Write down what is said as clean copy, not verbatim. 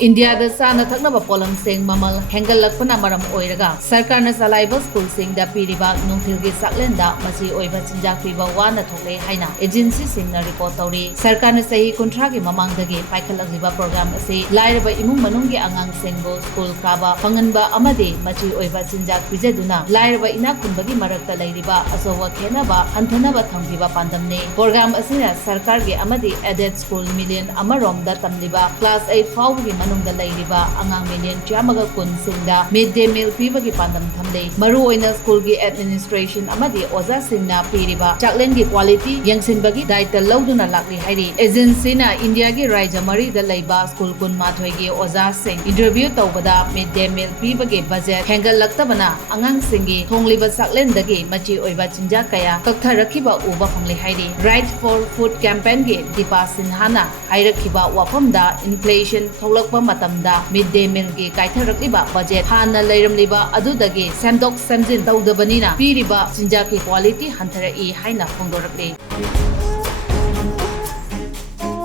India da sana thaknaba polam seng mamal Hengatlakpana maram oiraga sarkarna salaiba school sing da piriba nungthilgi saklenda Machi Oiba Chinzak Piba wana thokle haina agency singna report tawri sarkarna sahi kuntra gi mamangdagi paikhalakliba program ase lairaba imung manunggi angang sengbo school kaba panganba amade Machi Oiba Chinzak pijaduna lairaba ina kunbagi marakta lairiba asowa khenaba hanthanaba thamgiba pandamne program asina sarkar gi amade aided school million amarom da tamliba class 8 fawgi manungda lairiba angang million chamaga kun singda midday meal pibagi pandam thamle maru oina school gi administration amadi oza singna piriba chaklen gi quality yangsinbagi daita lawduna lakli hairi agency na India gi raija mari da laiba school kun mathoi gi oza sing interview tawbada midday meal pibagi budget hengatlaktabana angang singi thongliba saklen dagi Machi Oiba Chinzak kaya kaktharakiba uba phangli hairi right for food campaign gi dipa sinhana hairakhiba wafamda inflation tholakpa matamda midday meal gi kaitharakliba budget hana leiramliba adudagi semdok semjin tawdabanina piriba chinjak ki quality hanthara I haina phongdorakli